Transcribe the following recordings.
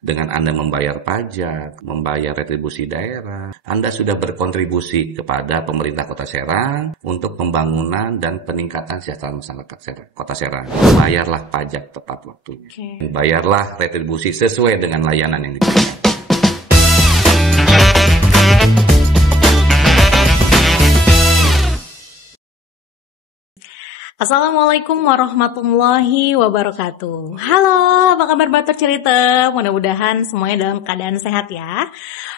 Dengan Anda membayar pajak, membayar retribusi daerah, Anda sudah berkontribusi kepada pemerintah Kota Serang untuk pembangunan dan peningkatan kesejahteraan masyarakat Kota Serang. Bayarlah pajak tepat waktu. Bayarlah retribusi sesuai dengan layanan yang diberikan. Assalamualaikum warahmatullahi wabarakatuh. Halo, apa kabar Batur Cerita? Mudah-mudahan semuanya dalam keadaan sehat ya.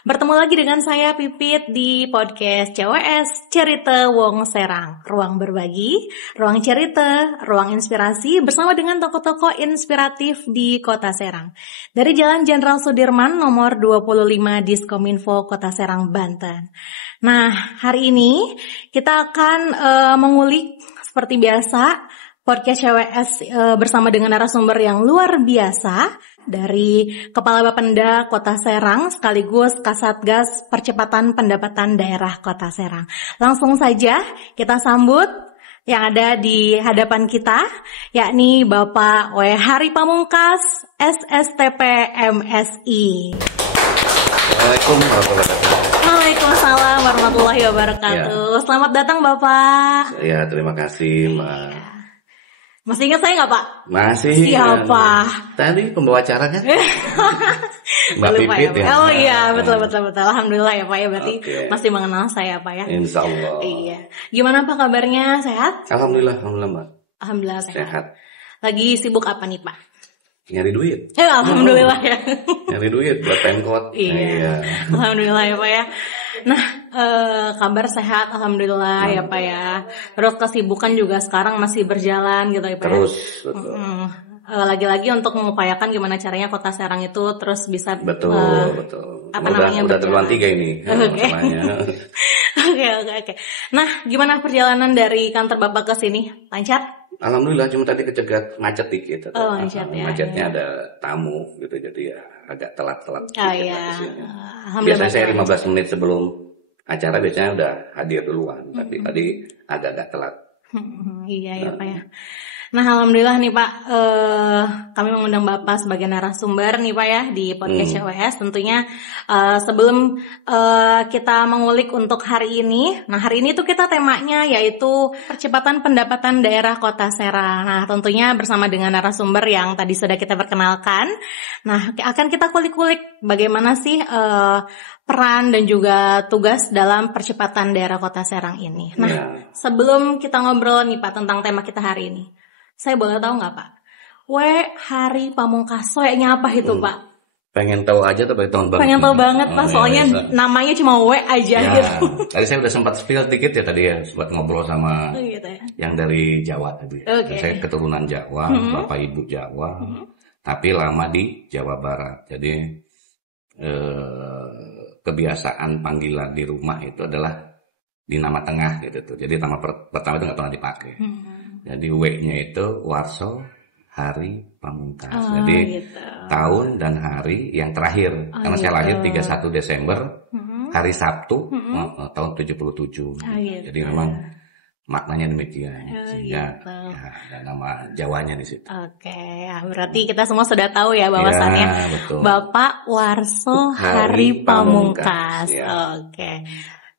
Bertemu lagi dengan saya Pipit di podcast CWS Cerita Wong Serang. Ruang berbagi, ruang cerita, ruang inspirasi bersama dengan tokoh-tokoh inspiratif di Kota Serang. Dari Jalan Jenderal Sudirman nomor 25 Diskominfo Kota Serang, Banten. Nah, hari ini kita akan mengulik seperti biasa, podcast CWS bersama dengan narasumber yang luar biasa dari Kepala Bapenda Kota Serang sekaligus Kasatgas Percepatan Pendapatan Daerah Kota Serang. Langsung saja kita sambut yang ada di hadapan kita, yakni Bapak W. Hari Pamungkas, SSTP MSI. Assalamualaikum warahmatullahi wabarakatuh. Waalaikumsalam warahmatullahi wabarakatuh. Ya. Selamat datang Bapak. Ya, terima kasih Mbak. Masih ingat saya nggak Pak? Masih. Siapa? Tadi pembawa acara kan? Mbak Pipit ya. Oh iya, betul. Alhamdulillah ya Pak ya, berarti masih mengenal saya Pak ya. Insya Allah. Iya. Gimana Pak kabarnya? Sehat? Alhamdulillah Mbak. Alhamdulillah sehat. Lagi sibuk apa nih Pak? Nyari duit. Alhamdulillah ya. Nyari duit buat Pemkot. Iya. Alhamdulillah ya Pak ya. Nah, kabar sehat alhamdulillah ya Pak ya. Terus kesibukan juga sekarang masih berjalan gitu ya Pak. Terus, betul. Lagi-lagi untuk mengupayakan gimana caranya Kota Serang itu terus bisa betul. Apa namanya? Udah triwulan 3 ini. Oke. Nah, gimana perjalanan dari kantor Bapak ke sini? Lancar? Alhamdulillah, cuma tadi kecegat macet dikit. Macetnya ada tamu gitu, jadi ya agak telat-telat. Alhamdulillah. Biasanya saya 15 menit sebelum acara biasanya udah hadir duluan, tapi tadi agak telat. Iya ya Pak ya. Nah alhamdulillah nih Pak, kami mengundang Bapak sebagai narasumber nih Pak ya di podcast CWS. Tentunya sebelum kita mengulik untuk hari ini, nah hari ini tuh kita temanya yaitu percepatan pendapatan daerah Kota Serang. Nah tentunya bersama dengan narasumber yang tadi sudah kita perkenalkan. Nah akan kita kulik-kulik bagaimana sih peran dan juga tugas dalam percepatan daerah Kota Serang ini. Nah sebelum kita ngobrol nih Pak tentang tema kita hari ini, saya boleh tahu nggak Pak? W. Hari Pamungkas, soalnya apa itu Pak? Pengen tahu aja tuh tahun baru. Pengen tahu banget Pak, soalnya namanya cuma W aja gitu. Tadi saya udah sempat spill dikit ya tadi ya, sempat ngobrol sama yang dari Jawa tadi. Saya keturunan Jawa, Bapak Ibu Jawa, tapi lama di Jawa Barat. Jadi kebiasaan panggilan di rumah itu adalah di nama tengah gitu tuh. Jadi nama pertama itu nggak pernah dipakai. Jadi W-nya itu Warso Hari Pamungkas. Jadi tahun dan hari yang terakhir. Karena saya lahir 31 Desember, hari Sabtu, tahun 77. Jadi memang maknanya demikian. Sehingga ya, ada nama Jawanya di situ. Oke, berarti kita semua sudah tahu ya bahwasannya Bapak Warso Hari Pamungkas. Oke.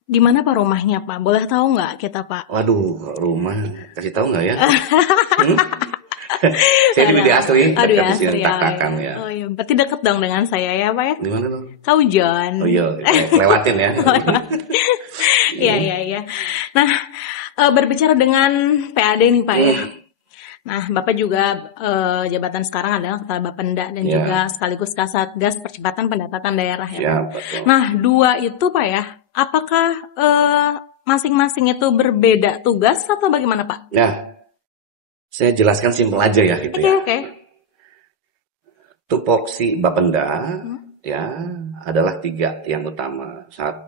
Di mana Pak rumahnya Pak? Boleh tahu nggak kita Pak? Waduh, rumah kasih tahu nggak ya? Saya di Widya Asri, Tak-takan ya. Oh iya, berarti deket dong dengan saya ya Pak ya? Di mana tuh? Kaujon. Oh iya, lewatin ya. Iya. Nah, berbicara dengan PAD nih Pak ya. Nah, Bapak juga jabatan sekarang adalah Kepala Bapenda dan juga sekaligus Kasatgas Percepatan Pendapatan Daerah ya. Betul. Nah, dua itu Pak ya, apakah masing-masing itu berbeda tugas atau bagaimana Pak? Ya, saya jelaskan simpel aja ya gitu ya. Oke. Tupoksi Bapenda ya adalah 3 yang utama. 1,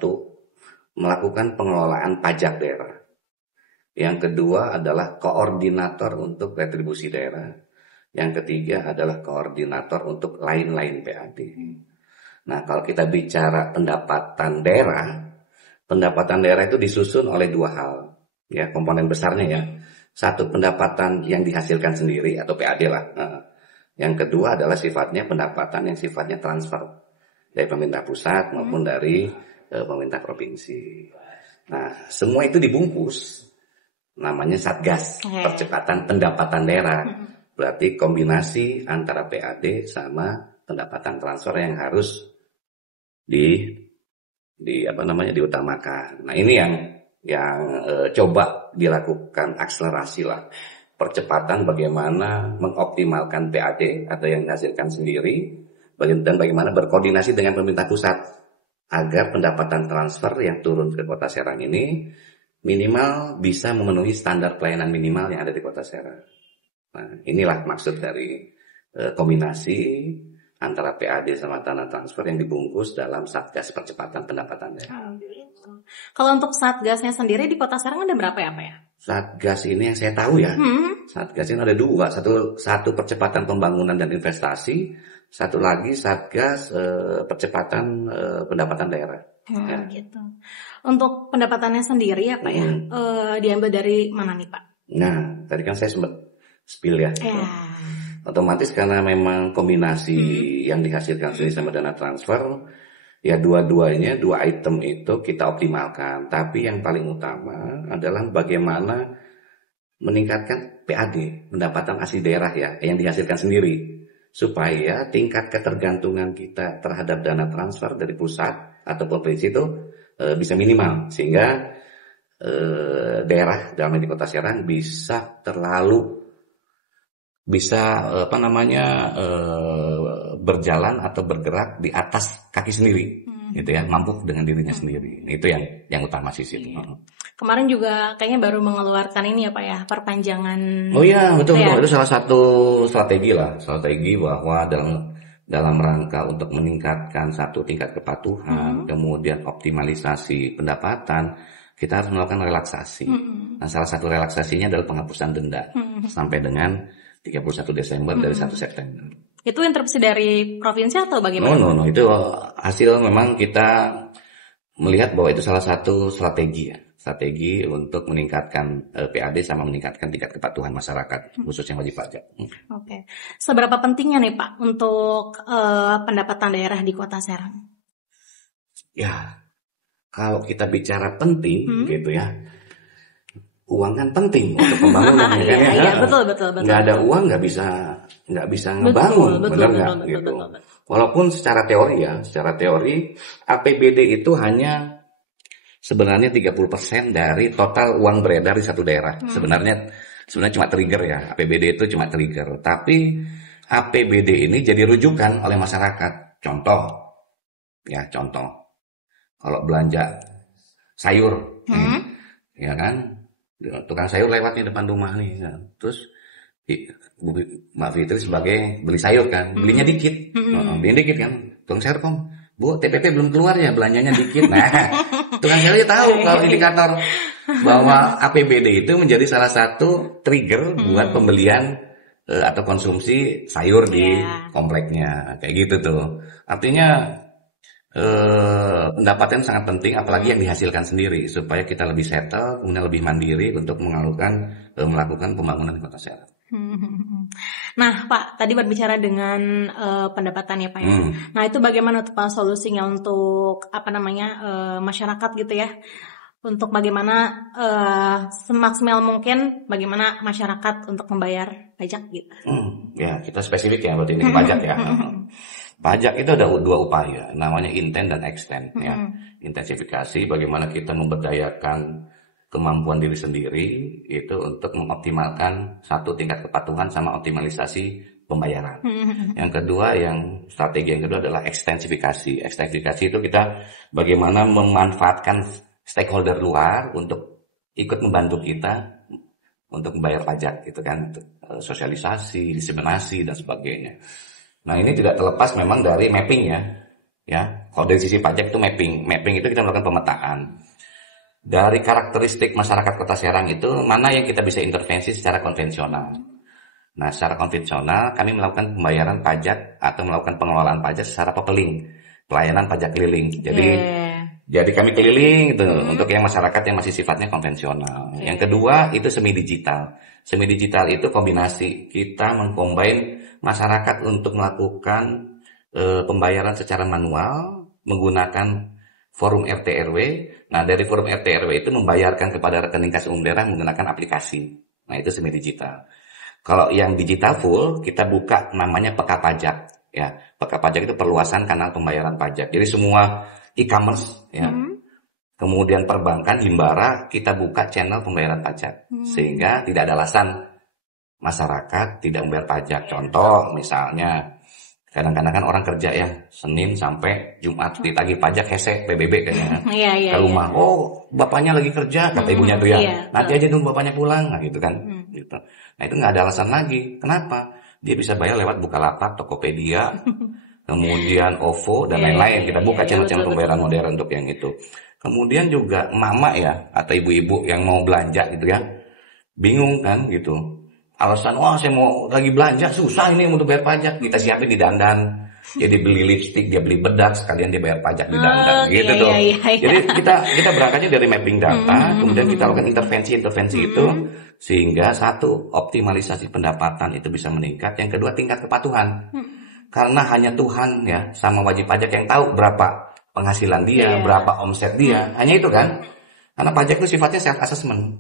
melakukan pengelolaan pajak daerah. Yang kedua adalah koordinator untuk retribusi daerah. Yang ketiga adalah koordinator untuk lain-lain PAD. Nah, kalau kita bicara pendapatan daerah itu disusun oleh 2 hal. Ya, komponen besarnya ya. 1, pendapatan yang dihasilkan sendiri atau PAD lah. Yang kedua adalah sifatnya pendapatan yang sifatnya transfer dari pemerintah pusat maupun dari pemerintah provinsi. Nah, semua itu dibungkus namanya Satgas Percepatan Pendapatan Daerah. Berarti kombinasi antara PAD sama pendapatan transfer yang harus diutamakan. Nah, ini yang coba dilakukan akselerasi lah. Percepatan bagaimana mengoptimalkan PAD atau yang dihasilkan sendiri dan bagaimana berkoordinasi dengan pemerintah pusat agar pendapatan transfer yang turun ke Kota Serang ini minimal bisa memenuhi standar pelayanan minimal yang ada di Kota Serang. Nah, inilah maksud dari kombinasi antara PAD sama tanah transfer yang dibungkus dalam Satgas Percepatan Pendapatan Daerah. Kalau untuk Satgasnya sendiri di Kota Serang ada berapa ya Pak ya? Satgas ini yang saya tahu ya, Satgas ini ada dua, satu percepatan pembangunan dan investasi, satu lagi Satgas percepatan pendapatan daerah. Ya. Gitu. Untuk pendapatannya sendiri ya Pak ya, diambil dari mana nih Pak? Nah, tadi kan saya sempat spill ya. Otomatis karena memang kombinasi yang dihasilkan sendiri sama dana transfer, ya dua item itu kita optimalkan. Tapi yang paling utama adalah bagaimana meningkatkan PAD, pendapatan asli daerah ya, yang dihasilkan sendiri. Supaya tingkat ketergantungan kita terhadap dana transfer dari pusat atau provinsi itu bisa minimal. Sehingga daerah dalam di Kota Serang bisa berjalan atau bergerak di atas kaki sendiri, gitu ya, mampu dengan dirinya sendiri. Itu yang utama sih itu. Kemarin juga kayaknya baru mengeluarkan ini ya Pak ya, perpanjangan. Oh iya, betul. Itu salah satu strategi bahwa dalam rangka untuk meningkatkan satu tingkat kepatuhan, kemudian optimalisasi pendapatan, kita harus melakukan relaksasi. Nah, salah satu relaksasinya adalah penghapusan denda sampai dengan 31 Desember dari 1 September. Itu interupsi dari provinsi atau bagaimana? No, itu hasil memang kita melihat bahwa itu salah satu strategi untuk meningkatkan PAD sama meningkatkan tingkat kepatuhan masyarakat, khususnya wajib pajak. Oke. Seberapa pentingnya nih Pak untuk pendapatan daerah di Kota Serang? Ya, kalau kita bicara penting gitu ya, uang kan penting untuk pembangunan. Iya, betul. Nggak ada uang nggak bisa ngebangun, benar nggak gitu. Walaupun secara teori APBD itu hanya sebenarnya 30% dari total uang beredar di satu daerah. Sebenarnya cuma trigger ya, APBD itu cuma trigger. Tapi APBD ini jadi rujukan oleh masyarakat. Contoh, kalau belanja sayur, ya kan? Tukang sayur lewat di depan rumah nih, terus Mbak Fitri sebagai beli sayur kan, belinya dikit, kan, tukang sayur Bu, TPP belum keluar ya, belanjanya dikit. Nah, tukang sayur tahu kalau indikator bahwa APBD itu menjadi salah satu trigger buat pembelian atau konsumsi sayur di kompleknya, kayak gitu tuh. Artinya pendapatan sangat penting, apalagi yang dihasilkan sendiri, supaya kita lebih settle, kemudian lebih mandiri untuk melakukan pembangunan di Kota Serang. Nah Pak, tadi berbicara dengan pendapatan ya Pak ya. Nah itu bagaimana tuh Pak solusinya untuk masyarakat gitu ya, untuk bagaimana semaksimal mungkin bagaimana masyarakat untuk membayar pajak gitu. Ya kita spesifik ya berarti ini pajak ya. Pajak itu ada dua upaya, namanya intent dan extend ya. Intensifikasi bagaimana kita memberdayakan kemampuan diri sendiri itu untuk mengoptimalkan satu tingkat kepatuhan sama optimalisasi pembayaran. Strategi yang kedua adalah ekstensifikasi. Ekstensifikasi itu kita bagaimana memanfaatkan stakeholder luar untuk ikut membantu kita untuk membayar pajak gitu kan, sosialisasi, diseminasi dan sebagainya. Nah, ini tidak terlepas memang dari mapping ya. Kalau dari sisi pajak itu mapping itu kita melakukan pemetaan. Dari karakteristik masyarakat Kota Serang itu, mana yang kita bisa intervensi secara konvensional. Nah, secara konvensional kami melakukan pembayaran pajak atau melakukan pengelolaan pajak secara popeling, pelayanan pajak keliling. Jadi kami keliling itu untuk yang masyarakat yang masih sifatnya konvensional. Yang kedua itu semi digital. Semi digital itu kombinasi kita mengcombine masyarakat untuk melakukan pembayaran secara manual menggunakan forum RT RW. Nah, dari forum RT RW itu membayarkan kepada rekening kas umum daerah menggunakan aplikasi. Nah, itu semi digital. Kalau yang digital full, kita buka namanya Peka Pajak. Ya, Peka Pajak itu perluasan kanal pembayaran pajak. Jadi semua e-commerce, ya. Kemudian perbankan, himbara, kita buka channel pembayaran pajak. Sehingga tidak ada alasan masyarakat tidak membayar pajak. Contoh misalnya, kadang-kadang kan orang kerja ya, Senin sampai Jumat ditagih pajak hese, PBB kayaknya. Ke rumah, oh bapaknya lagi kerja, kata ibunya tuh ya. Nanti aja nunggu bapaknya pulang, nah gitu kan. Gitu. Nah itu nggak ada alasan lagi. Kenapa? Dia bisa bayar lewat Bukalapak, Tokopedia, kemudian OVO, dan lain-lain. Kita buka channel-channel pembayaran modern untuk yang itu. Kemudian juga mama ya, atau ibu-ibu yang mau belanja gitu ya, bingung kan gitu. Alasan, wah saya mau lagi belanja, susah ini untuk bayar pajak. Kita siapin di dandan. Jadi beli lipstik, dia beli bedak, sekalian dia bayar pajak di dandan. Gitu tuh. Jadi kita berangkatnya dari mapping data, kemudian kita lakukan intervensi itu, sehingga satu, optimalisasi pendapatan itu bisa meningkat. Yang kedua, tingkat kepatuhan. Karena hanya Tuhan ya, sama wajib pajak yang tahu berapa penghasilan dia, berapa omset dia. Hanya itu kan. Karena pajak itu sifatnya self assessment.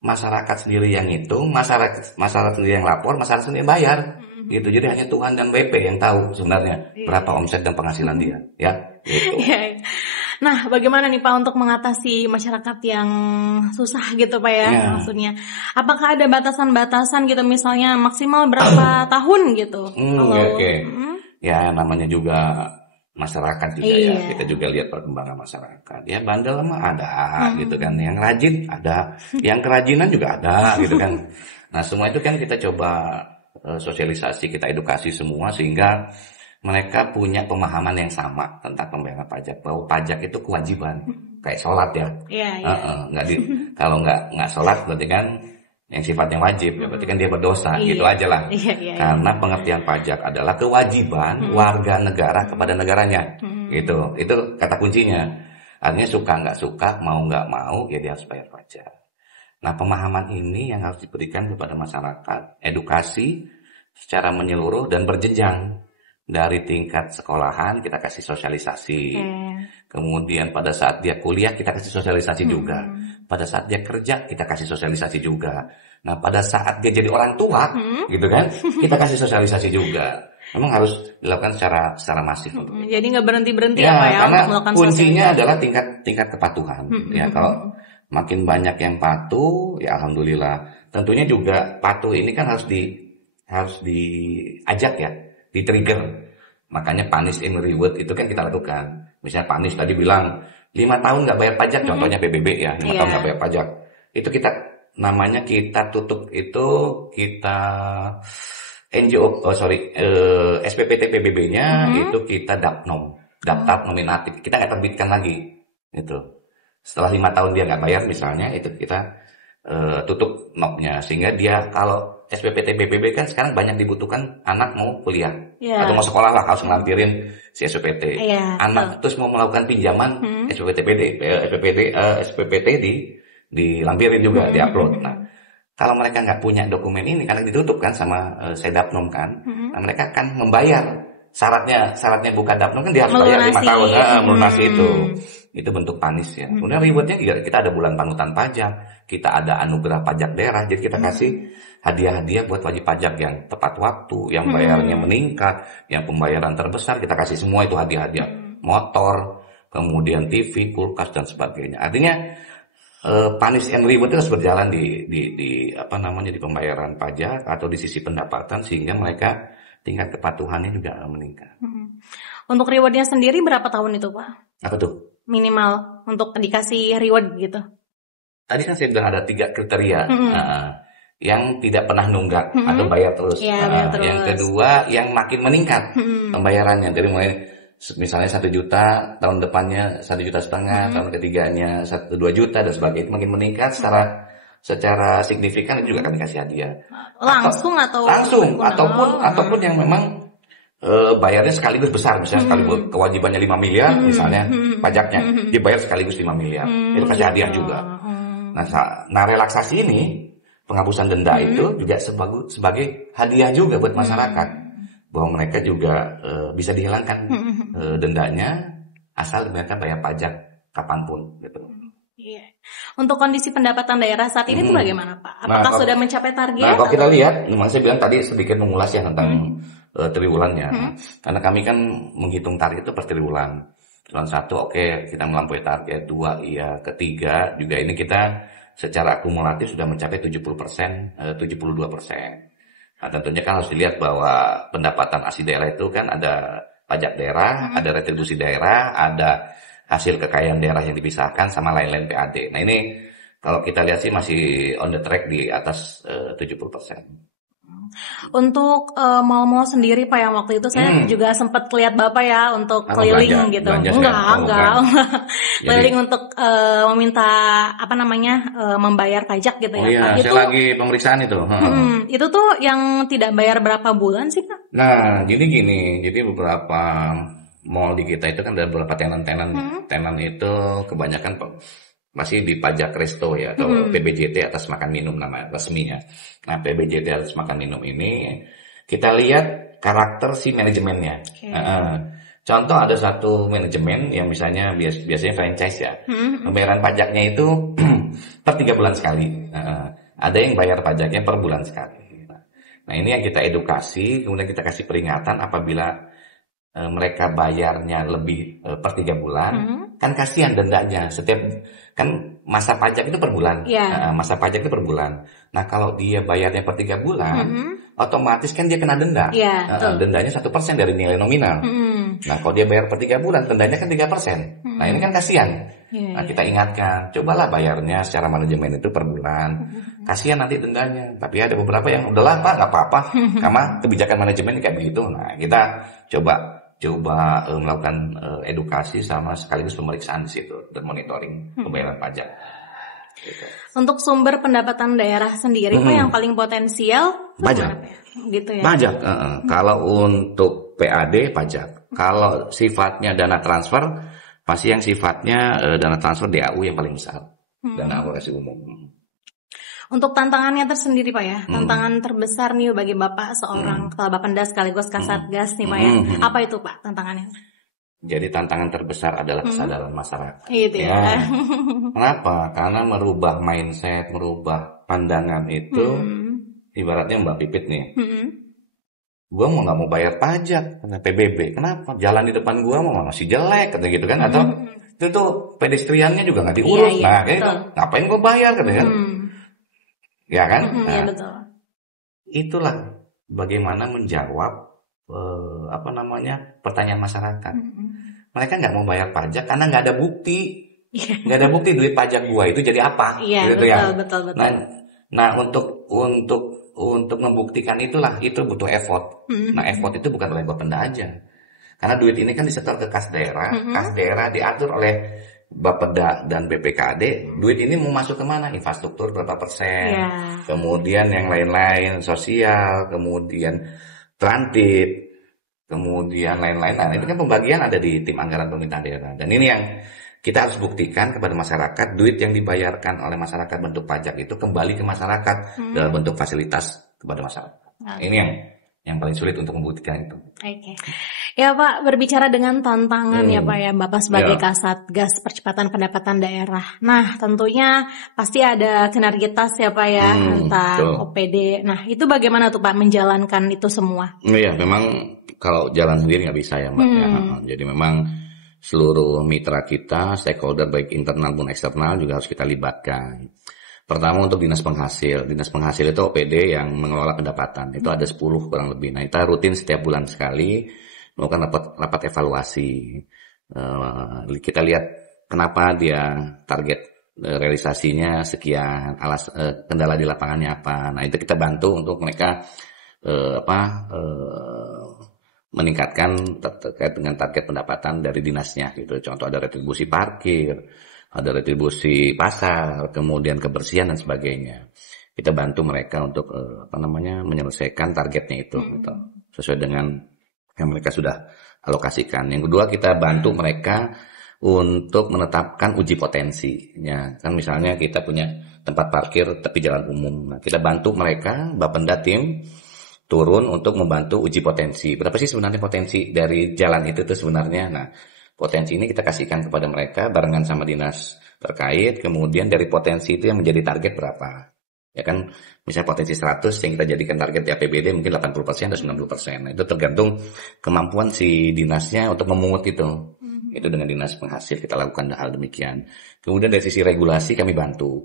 Masyarakat sendiri yang hitung, masyarakat sendiri yang lapor, masyarakat sendiri yang bayar. Gitu. Jadi hanya Tuhan dan WP yang tahu sebenarnya berapa omset dan penghasilan dia, ya. Gitu. Nah, bagaimana nih Pak untuk mengatasi masyarakat yang susah gitu Pak ya, maksudnya? Apakah ada batasan-batasan gitu, misalnya maksimal berapa tahun gitu? Ya, namanya juga masyarakat juga ya, kita juga lihat perkembangan masyarakat. Ya bandel mah ada gitu kan, yang rajin ada, yang kerajinan juga ada gitu kan. Nah semua itu kan kita coba sosialisasi, kita edukasi semua sehingga mereka punya pemahaman yang sama tentang pembayaran pajak, bahwa pajak itu kewajiban kayak sholat ya. Kalau nggak sholat berarti kan yang sifatnya wajib, ya berarti kan dia berdosa, gitu aja lah. Karena pengertian pajak adalah kewajiban warga negara kepada negaranya, gitu. Itu kata kuncinya. Artinya suka nggak suka, mau nggak mau, ya dia harus bayar pajak. Nah pemahaman ini yang harus diberikan kepada masyarakat, edukasi secara menyeluruh dan berjenjang. Dari tingkat sekolahan kita kasih sosialisasi, kemudian pada saat dia kuliah kita kasih sosialisasi juga, pada saat dia kerja kita kasih sosialisasi juga. Nah pada saat dia jadi orang tua, gitu kan, kita kasih sosialisasi juga. Memang harus dilakukan secara masif. Jadi nggak berhenti ya Pak ya, karena kuncinya adalah tingkat kepatuhan. Ya kalau makin banyak yang patuh, ya alhamdulillah. Tentunya juga patuh ini kan harus diajak ya. Di-trigger. Makanya punish and reward itu kan kita lakukan. Misalnya punish tadi bilang 5 tahun nggak bayar pajak, contohnya PBB ya, 5 tahun nggak bayar pajak. Itu kita namanya kita tutup itu kita SPPT PBB-nya itu kita dapnom, daftar nominatif. Kita nggak terbitkan lagi. Itu. Setelah 5 tahun dia nggak bayar misalnya, itu kita tutup nopnya sehingga dia kalau SPPT PBB kan sekarang banyak dibutuhkan anak mau kuliah atau mau sekolah lah harus ngelampirin si SPPT. Anak terus mau melakukan pinjaman SPPT dilampirin juga, diupload. Nah, kalau mereka nggak punya dokumen ini karena ditutup kan sama Sedapnom kan, nah mereka akan membayar syaratnya bukan Dapnom kan dia harus bayar 5 tahun melunasi itu. Itu bentuk panis ya. Kemudian rewardnya kita ada bulan panutan pajak, kita ada anugerah pajak daerah, jadi kita kasih hadiah-hadiah buat wajib pajak yang tepat waktu, yang bayarnya meningkat, yang pembayaran terbesar kita kasih semua itu hadiah-hadiah, motor, kemudian TV, kulkas dan sebagainya. Artinya punish and reward itu harus berjalan di pembayaran pajak atau di sisi pendapatan sehingga mereka tingkat kepatuhannya juga meningkat. Untuk rewardnya sendiri berapa tahun itu Pak? Apa tuh? Minimal untuk dikasih reward gitu. Tadi kan saya bilang ada 3 kriteria. Yang tidak pernah nunggak atau bayar terus. Bayar terus. Yang kedua yang makin meningkat pembayarannya. Dari mulai misalnya 1 juta, tahun depannya 1,5 juta, tahun ketiganya 2 juta dan sebagainya. Itu makin meningkat secara signifikan, itu juga kami kasih hadiah. Langsung ataupun yang memang bayarnya sekaligus besar, misalnya sekaligus kewajibannya 5 miliar misalnya pajaknya dibayar sekaligus 5 miliar, itu kasih hadiah juga. Nah relaksasi ini penghapusan denda itu juga sebagai hadiah juga buat masyarakat, bahwa mereka juga bisa dihilangkan dendanya asal mereka bayar pajak kapanpun gitu. Iya. Untuk kondisi pendapatan daerah saat ini itu bagaimana Pak? Apakah sudah mencapai target? Nah, kalau kita lihat, memang saya bilang tadi sedikit mengulas ya tentang triwulannya. Karena kami kan menghitung target itu per triwulan. Triwulan 1 oke, kita melampaui target, 2 iya, ketiga juga ini kita secara akumulatif sudah mencapai 70%, 72%. Nah, tentunya kan harus dilihat bahwa pendapatan asli daerah itu kan ada pajak daerah, ada retribusi daerah, ada hasil kekayaan daerah yang dipisahkan sama lain-lain PAD. Nah ini kalau kita lihat sih masih on the track di atas 70%. Untuk mal-mal sendiri Pak yang waktu itu saya juga sempat lihat Bapak ya untuk keliling gitu. Enggak. Keliling untuk meminta membayar pajak gitu ya. Iya, Pak. saya lagi pemeriksaan itu. Itu tuh yang tidak bayar berapa bulan sih Pak? Nah, gini. Jadi beberapa mall di kita itu kan ada beberapa tenan-tenan. Tenan itu kebanyakan masih di pajak resto ya, atau PBJT atas makan minum nama resminya. Nah, PBJT atas makan minum ini kita lihat karakter si manajemennya. Contoh ada satu manajemen yang misalnya biasanya franchise ya, pembayaran pajaknya itu per 3 bulan sekali. Ada yang bayar pajaknya per bulan sekali. Nah ini yang kita edukasi, kemudian kita kasih peringatan apabila mereka bayarnya lebih per 3 bulan, kan kasihan dendanya. Setiap kan masa pajak itu per bulan, masa pajak itu per bulan. Nah kalau dia bayarnya per 3 bulan, otomatis kan dia kena denda. Dendanya 1% dari nilai nominal. Nah kalau dia bayar per 3 bulan, dendanya kan 3%. Nah ini kan kasihan. Nah kita ingatkan, cobalah bayarnya secara manajemen itu per bulan. Kasihan nanti dendanya. Tapi ada beberapa yang udahlah Pak, nggak apa-apa, karena kebijakan manajemen kayak begitu. Nah kita coba melakukan edukasi sama sekaligus pemeriksaan di situ dan monitoring pembayaran pajak. Gitu. Untuk sumber pendapatan daerah sendiri Pak yang paling potensial pajak. Gitu ya. Pajak. Kalau untuk PAD pajak. Kalau sifatnya dana transfer pasti yang sifatnya dana transfer DAU yang paling besar. Dana alokasi umum. Untuk tantangannya tersendiri Pak ya, tantangan terbesar nih bagi Bapak seorang Kepala Bapenda sekaligus Kasatgas nih Pak ya. Apa itu Pak tantangannya? Jadi tantangan terbesar adalah kesadaran masyarakat. Itu ya. Kenapa? Karena merubah mindset, merubah pandangan itu, ibaratnya Mbak Pipit nih. Gua nggak mau bayar pajak karena PBB. Kenapa? Jalan di depan gua mau masih jelek, katanya gitu kan? Atau itu tuh pedestriannya juga nggak diurus. Nah, kayak itu ngapain gua bayar, katanya kan? Ya kan? Iya betul. Itulah bagaimana menjawab pertanyaan masyarakat. Mereka nggak mau bayar pajak karena nggak ada bukti, nggak ada bukti duit pajak gua itu jadi apa? Iya gitu betul. Nah untuk membuktikan itu butuh effort. Nah effort itu bukan oleh Bapenda aja, karena duit ini kan disetor ke kas daerah, kas daerah diatur oleh Bapeda dan BPKAD, duit ini mau masuk kemana? Infrastruktur berapa persen, kemudian yang lain-lain, sosial, kemudian transit, kemudian lain-lain. Nah itu kan pembagian ada di tim anggaran pemerintahan daerah. Dan ini yang kita harus buktikan kepada masyarakat, duit yang dibayarkan oleh masyarakat bentuk pajak itu kembali ke masyarakat dalam bentuk fasilitas kepada masyarakat. Ini yang paling sulit untuk membuktikan itu. Ya Pak, berbicara dengan tantangan ya Pak ya, Bapak sebagai Kasatgas Percepatan Pendapatan Daerah. Nah tentunya pasti ada sinergitas ya Pak ya, antar OPD. Nah itu bagaimana tuh Pak menjalankan itu semua? Iya, memang kalau jalan sendiri nggak bisa ya Mbak. Ya. Jadi memang seluruh mitra kita, stakeholder baik internal maupun eksternal juga harus kita libatkan. Pertama untuk dinas penghasil. Dinas penghasil itu OPD yang mengelola pendapatan. Itu ada 10 kurang lebih. Nah kita rutin setiap bulan sekali melakukan rapat evaluasi. Kita lihat kenapa dia target realisasinya sekian, kendala di lapangannya apa. Nah itu kita bantu untuk mereka meningkatkan terkait dengan target pendapatan dari dinasnya gitu. Contoh ada retribusi parkir, ada retribusi pasar, kemudian kebersihan dan sebagainya. Kita bantu mereka untuk menyelesaikan targetnya itu gitu, sesuai dengan yang mereka sudah alokasikan. Yang kedua kita bantu mereka untuk menetapkan uji potensinya. Kan misalnya kita punya tempat parkir tepi jalan umum. Nah, kita bantu mereka, Bapenda tim turun untuk membantu uji potensi. Berapa sih sebenarnya potensi dari jalan itu tuh sebenarnya? Nah, potensi ini kita kasihkan kepada mereka barengan sama dinas terkait. Kemudian dari potensi itu yang menjadi target berapa? Ya kan, misalnya potensi 100 yang kita jadikan target di APBD mungkin 80% atau 90%. Nah, itu tergantung kemampuan si dinasnya untuk memungut itu. Itu dengan dinas penghasil kita lakukan hal demikian. Kemudian dari sisi regulasi kami bantu.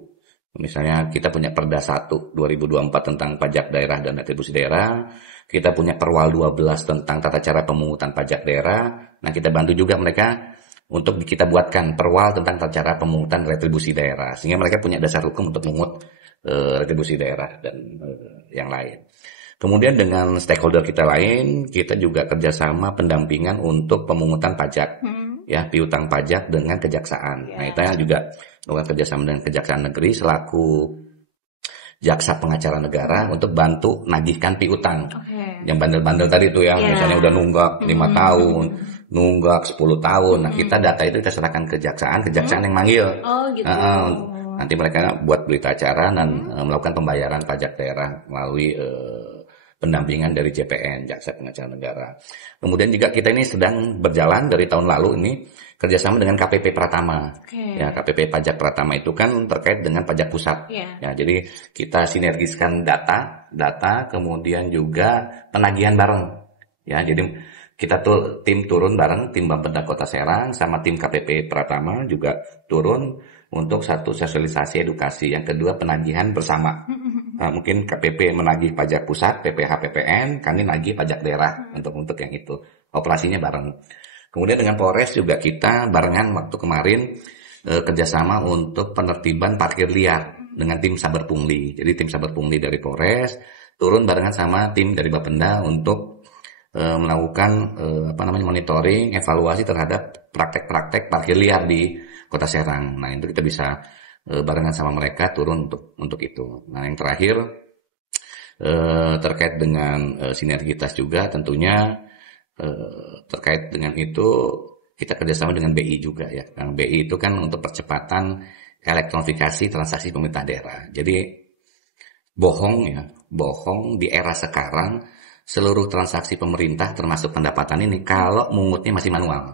Misalnya kita punya Perda 1 2024 tentang pajak daerah dan retribusi daerah. Kita punya Perwal 12 tentang tata cara pemungutan pajak daerah. Nah, kita bantu juga mereka untuk kita buatkan Perwal tentang tata cara pemungutan retribusi daerah. Sehingga mereka punya dasar hukum untuk memungut retribusi daerah dan yang lain. Kemudian dengan stakeholder kita lain, kita juga kerjasama pendampingan untuk pemungutan pajak. Ya, piutang pajak dengan kejaksaan. Nah, itu juga melakukan kerjasama dengan Kejaksaan Negeri selaku jaksa pengacara negara untuk bantu nagihkan piutang. Yang bandel-bandel tadi itu yang misalnya udah nunggak 5 tahun, nunggak 10 tahun. Nah, kita data itu kita serahkan ke kejaksaan yang manggil. Oh, gitu. Nanti mereka buat berita acara dan melakukan pembayaran pajak daerah melalui pendampingan dari JPN, Jaksa Pengacara Negara. Kemudian juga kita ini sedang berjalan dari tahun lalu ini kerjasama dengan KPP Pratama. Ya, KPP Pajak Pratama itu kan terkait dengan pajak pusat. Ya, jadi kita sinergiskan data, kemudian juga penagihan bareng. Ya, jadi kita tuh tim turun bareng, tim Bapenda Kota Serang sama tim KPP Pratama juga turun untuk satu sosialisasi edukasi. Yang kedua penagihan bersama. Nah, mungkin KPP menagih pajak pusat, PPH, PPN, kami nagih pajak daerah untuk yang itu. Operasinya bareng. Kemudian dengan Polres juga kita barengan waktu kemarin kerjasama untuk penertiban parkir liar dengan tim Saber Pungli. Jadi tim Saber Pungli dari Polres turun barengan sama tim dari Bapenda untuk melakukan monitoring, evaluasi terhadap praktek-praktek parkir liar di Kota Serang. Nah, itu kita bisa barengan sama mereka turun untuk itu. Nah, yang terakhir terkait dengan sinergitas juga tentunya terkait dengan itu kita kerjasama dengan BI juga ya. Nah, BI itu kan untuk percepatan elektronifikasi transaksi pemerintah daerah. Jadi bohong di era sekarang seluruh transaksi pemerintah termasuk pendapatan ini kalau mungutnya masih manual.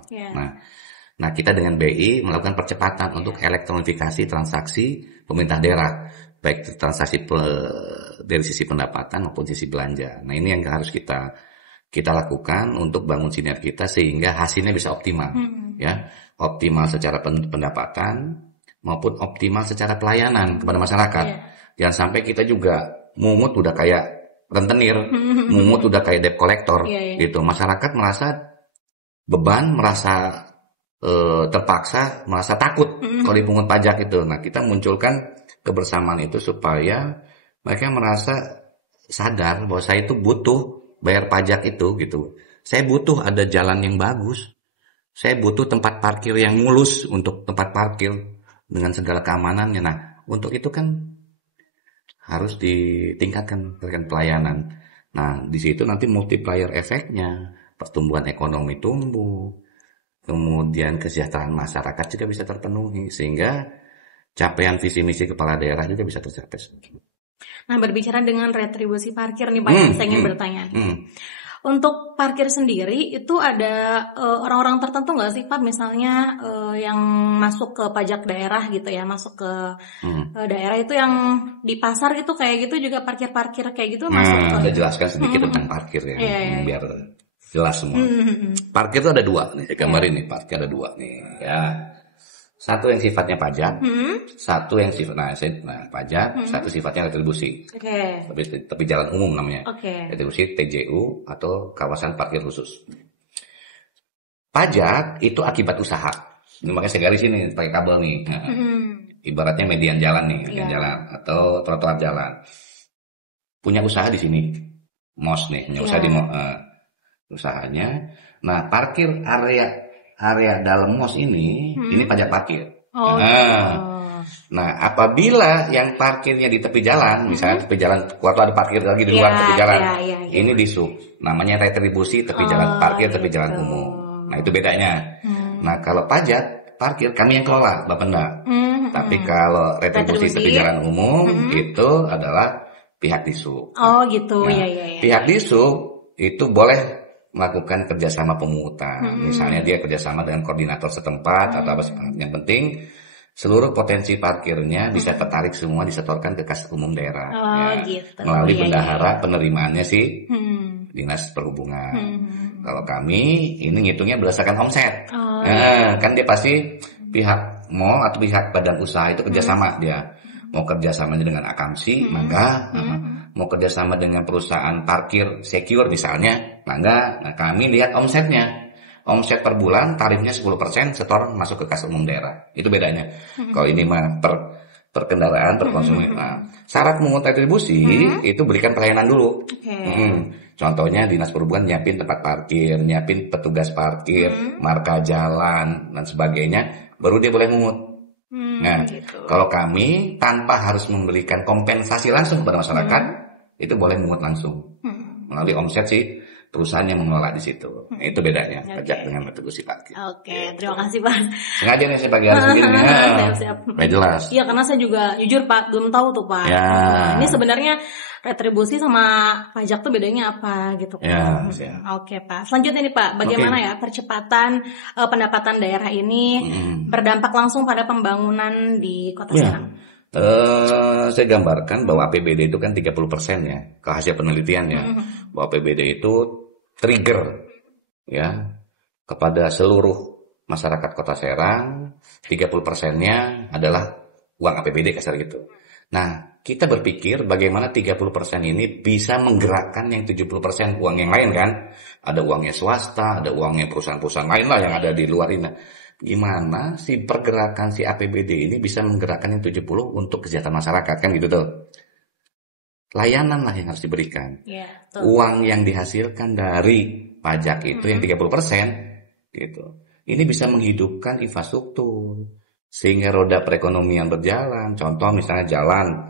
Nah, kita dengan BI melakukan percepatan untuk elektronifikasi transaksi pemerintah daerah, baik transaksi dari sisi pendapatan maupun sisi belanja. Nah, ini yang harus kita lakukan untuk bangun sinergitas sehingga hasilnya bisa optimal, ya, optimal secara pendapatan maupun optimal secara pelayanan kepada masyarakat. Jangan sampai kita juga mungut udah kayak rentenir, mungut udah kayak debt collector, gitu. Masyarakat merasa beban, merasa terpaksa, merasa takut kalau dipungut pajak itu. Nah, kita munculkan kebersamaan itu supaya mereka merasa sadar bahwa saya itu butuh bayar pajak itu gitu. Saya butuh ada jalan yang bagus. Saya butuh tempat parkir yang mulus untuk tempat parkir dengan segala keamanannya. Nah, untuk itu kan harus ditingkatkan pelayanan. Nah, di situ nanti multiplier efeknya, pertumbuhan ekonomi tumbuh, kemudian kesejahteraan masyarakat juga bisa terpenuhi sehingga capaian visi misi kepala daerah juga bisa tercapai. Nah, berbicara dengan retribusi parkir nih Pak, saya ingin bertanya. Untuk parkir sendiri itu ada orang-orang tertentu nggak sih Pak? Misalnya yang masuk ke pajak daerah gitu ya, masuk ke daerah itu yang di pasar itu kayak gitu juga parkir-parkir kayak gitu masuk ke. Saya jelaskan sedikit tentang parkir ya, biar jelas semua. Parkir itu ada dua nih, saya gambarin nih, parkir ada dua nih ya. Satu yang sifatnya pajak, satu yang sifatnya pajak, satu sifatnya retribusi. Tapi jalan umum namanya. Retribusi TJU atau kawasan parkir khusus. Pajak itu akibat usaha. Ini makanya saya garis ini pakai kabel nih. Nah, ibaratnya median jalan nih, median jalan atau trotoar jalan. Punya usaha di sini, mos nih, punya usaha di usahanya. Nah, parkir area dalam mos ini pajak parkir. Nah, apabila yang parkirnya di tepi jalan, misalnya tepi jalan, waktu ada parkir lagi di luar tepi jalan, ini di sub, namanya retribusi tepi jalan parkir tepi jalan umum. Nah, itu bedanya. Nah, kalau pajak parkir kami yang kelola, Bapenda. Tapi kalau retribusi tepi jalan umum itu adalah pihak disub. Oh gitu, ya. Pihak disub itu boleh melakukan kerjasama pemungutan. Misalnya dia kerjasama dengan koordinator setempat atau apa sih. Yang penting seluruh potensi parkirnya bisa tertarik semua disetorkan ke kas umum daerah. Gitu. Melalui bendahara penerimaannya sih Dinas Perhubungan. Kalau kami ini ngitungnya berdasarkan omset. Kan dia pasti pihak mall atau pihak badan usaha itu kerjasama dia. Mau kerjasamanya dengan akamsi, mangga. Mau kerjasama dengan perusahaan parkir secure misalnya, mangga. Nah kami lihat omsetnya. Omset per bulan tarifnya 10% setor masuk ke kas umum daerah. Itu bedanya. Kalau ini mah per kendaraan, per konsumen. Nah, syarat mengut retribusi itu berikan pelayanan dulu. Contohnya Dinas Perhubungan nyiapin tempat parkir, nyiapin petugas parkir, marka jalan dan sebagainya, baru dia boleh mengut. Nah, kalau kami tanpa harus memberikan kompensasi langsung kepada masyarakat, itu boleh mengut langsung. Melalui omset sih perusahaan yang mengelola di situ. Itu bedanya pajak dengan retribusi parkir. Terima kasih Pak. Sengaja nih saya pagi hari segini. Siap. Jelas. Iya, karena saya juga jujur Pak belum tahu tuh Pak. Ini sebenarnya retribusi sama pajak tuh bedanya apa gitu kan. Oke Pak. Selanjutnya nih Pak, bagaimana ya percepatan pendapatan daerah ini berdampak langsung pada pembangunan di Kota Serang? Saya gambarkan bahwa APBD itu kan 30% ya, ke hasil penelitian ya, bahwa APBD itu trigger ya kepada seluruh masyarakat Kota Serang, 30%-nya adalah uang APBD kasar gitu. Nah, kita berpikir bagaimana 30% ini bisa menggerakkan yang 70% uang yang lain kan. Ada uangnya swasta, ada uangnya perusahaan-perusahaan lain lah yang ada di luar ini. Gimana si pergerakan si APBD ini bisa menggerakkan yang 70 untuk kesejahteraan masyarakat kan gitu tuh. Layanan lah yang harus diberikan. Uang yang dihasilkan dari pajak itu yang 30% gitu. Ini bisa menghidupkan infrastruktur sehingga roda perekonomian berjalan. Contoh misalnya jalan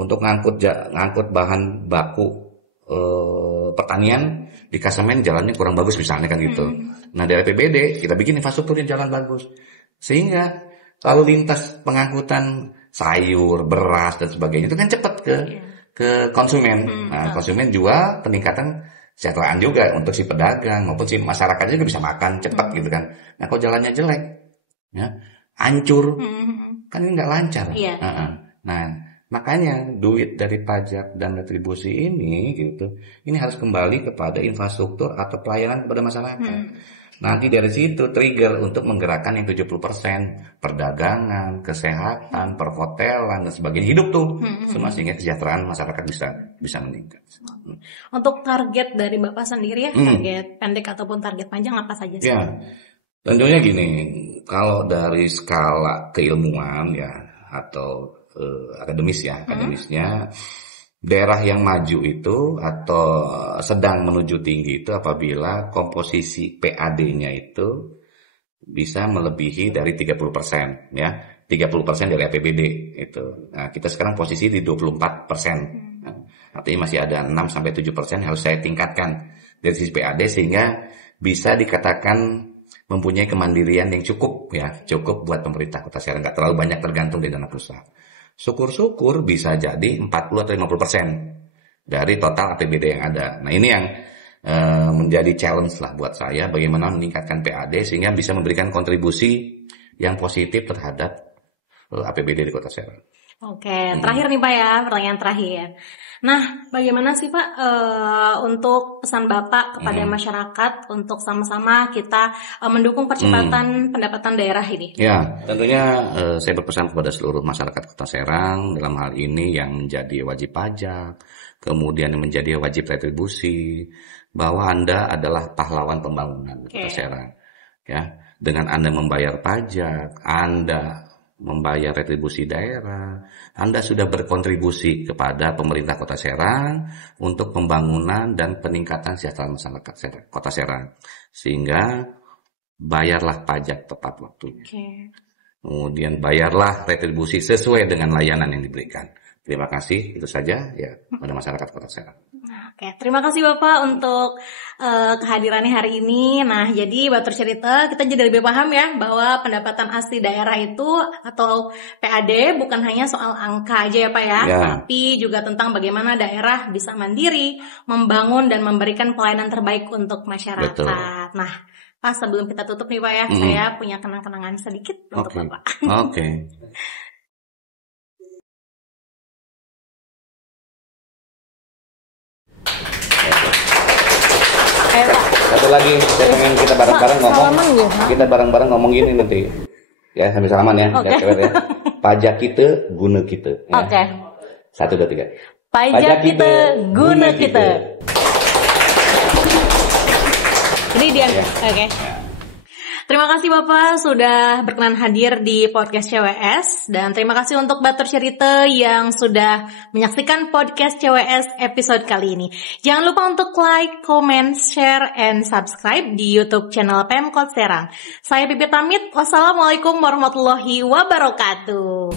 untuk ngangkut bahan baku pertanian di Kasemen jalannya kurang bagus misalnya kan gitu. Nah dari APBD kita bikin infrastruktur yang jalan bagus sehingga lalu lintas pengangkutan sayur, beras dan sebagainya itu kan cepat ke konsumen. Nah konsumen juga peningkatan kesejahteraan juga untuk si pedagang maupun si masyarakat juga bisa makan cepat gitu kan. Nah kalau jalannya jelek, ya hancur, kan ini nggak lancar. Nah makanya duit dari pajak dan retribusi ini gitu, ini harus kembali kepada infrastruktur atau pelayanan kepada masyarakat. Nanti dari situ trigger untuk menggerakkan yang 70%, perdagangan, kesehatan, perhotelan dan sebagainya hidup tuh, semua sehingga kesejahteraan masyarakat bisa meningkat. Untuk target dari Bapak sendiri ya, target pendek ataupun target panjang apa saja sih? Ya, tentunya gini, kalau dari skala keilmuan ya atau akademisnya daerah yang maju itu atau sedang menuju tinggi itu apabila komposisi PAD-nya itu bisa melebihi dari 30% ya, 30% dari APBD itu. Nah, kita sekarang posisi di 24%. Nah, artinya masih ada 6-7% yang harus saya tingkatkan dari sisi PAD sehingga bisa dikatakan mempunyai kemandirian yang cukup ya, cukup buat pemerintah Kota Serang, nggak terlalu banyak tergantung di dana pusat. Syukur-syukur bisa jadi 40 atau 50% dari total APBD yang ada. Nah ini yang menjadi challenge lah buat saya, bagaimana meningkatkan PAD sehingga bisa memberikan kontribusi yang positif terhadap APBD di Kota Serang. Oke, terakhir nih Pak ya, pertanyaan terakhir. Nah, bagaimana sih Pak untuk pesan Bapak kepada masyarakat untuk sama-sama kita mendukung percepatan pendapatan daerah ini? Ya, tentunya saya berpesan kepada seluruh masyarakat Kota Serang dalam hal ini yang menjadi wajib pajak, kemudian yang menjadi wajib retribusi, bahwa Anda adalah pahlawan pembangunan Kota Serang. Ya, dengan Anda membayar pajak, Anda membayar retribusi daerah, Anda sudah berkontribusi kepada pemerintah Kota Serang untuk pembangunan dan peningkatan kesejahteraan masyarakat Kota Serang. Sehingga bayarlah pajak tepat waktunya. Kemudian bayarlah retribusi sesuai dengan layanan yang diberikan. Terima kasih, itu saja ya pada masyarakat Kota Serang. Oke, terima kasih Bapak untuk kehadirannya hari ini. Nah, jadi Batur Cerita kita jadi lebih paham ya bahwa pendapatan asli daerah itu atau PAD bukan hanya soal angka aja ya Pak ya, tapi juga tentang bagaimana daerah bisa mandiri, membangun dan memberikan pelayanan terbaik untuk masyarakat. Betul. Nah, Pak, sebelum kita tutup nih Pak ya, saya punya kenang-kenangan sedikit untuk Bapak. Oke. Satu lagi, saya pengen kita bareng-bareng ngomong. Kita bareng-bareng ngomong gini nanti. Ya, sambil salaman ya. Okay. Ya. Pajak kita, guna kita. Ya. Oke. 1, 2, 3. Pajak kita, guna kita. Ini dia. Ya. Oke. Ya. Terima kasih Bapak sudah berkenan hadir di podcast CWS, dan terima kasih untuk Batur Cerita yang sudah menyaksikan podcast CWS episode kali ini. Jangan lupa untuk like, comment, share, and subscribe di YouTube channel Pemkot Serang. Saya Pipit pamit. Wassalamualaikum warahmatullahi wabarakatuh.